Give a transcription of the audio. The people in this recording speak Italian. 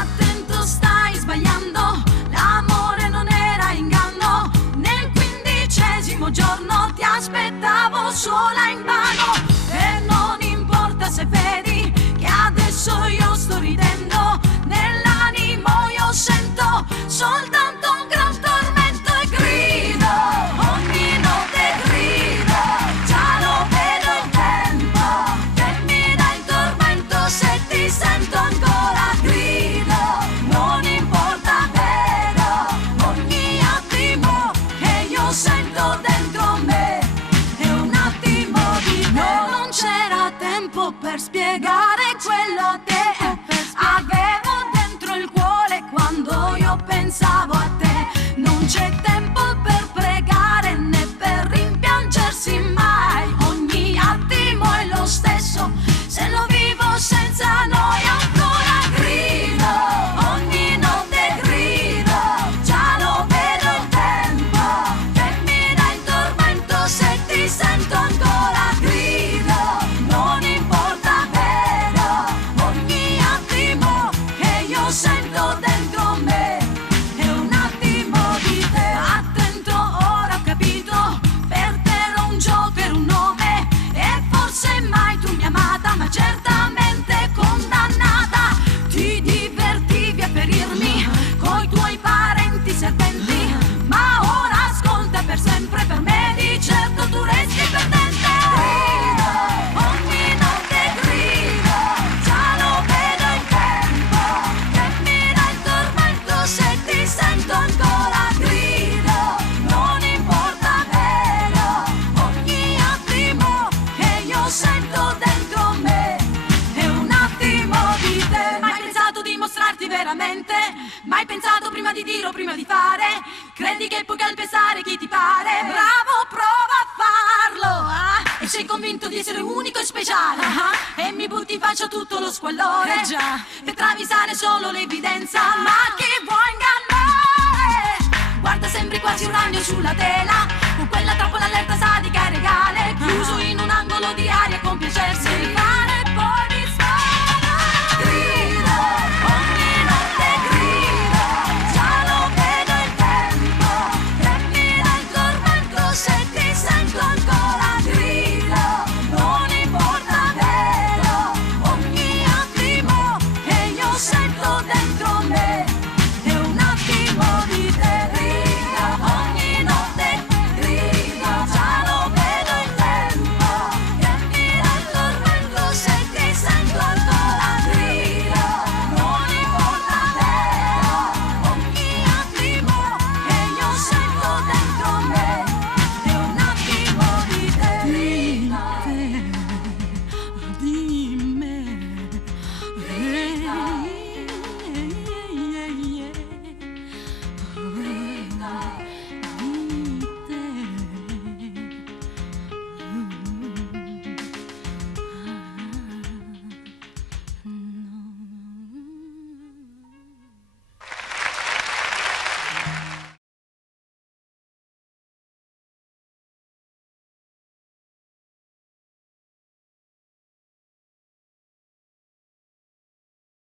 Attento, stai sbagliando, l'amore non era inganno. Nel 15° giorno ti aspettavo sola invano. E non importa se vedi che adesso io sto ridendo, nell'animo io sento soltanto un gran tormento e grido, ogni notte grido, già lo vedo il tempo che mi dà il tormento se ti sento ancora. Grido, non importa, vedo ogni attimo che io sento dentro me è un attimo di te. Non c'era tempo per spiegare quello che avevo dentro il cuore quando io pensavo a te. Non c'è tempo per pregare né per rimpiangersi mai. Ogni attimo è lo stesso se lo vivo senza noi ancora. Grido, ogni notte grido, già lo vedo il tempo che mi dà il tormento se ti sento ancora. Grido, non importa, vedo ogni attimo che io sento dentro me è un attimo di te. Attento, ora ho capito, per te era un gioco, era un nome, e forse mai tu mi amata, ma certamente condannata. Ti divertivi a ferirmi coi tuoi parenti serpenti, ma ora ascolta, per sempre per me di certo tu resti perdente. Grido, ogni notte grido, già lo vedo il tempo che mi dà il tormento se ti sento ancora. Grido, non importa, vedo ogni attimo che io sento dentro me è un attimo di te. Mai pensato di mostrarti veramente? Mai pensato prima di dire o prima di fare? Credi che puoi calpestare chi ti pare? Bravo, prova a farlo, ah? E sei convinto di essere unico e speciale, ah? E mi butti in faccia tutto lo squallore, già, per travisare solo l'evidenza. Ma chi vuoi ingannare? Guarda, sembri quasi un ragno sulla tela, con quella trappola allerta sadica e regale, chiuso in un angolo di aria con piacere si rifà.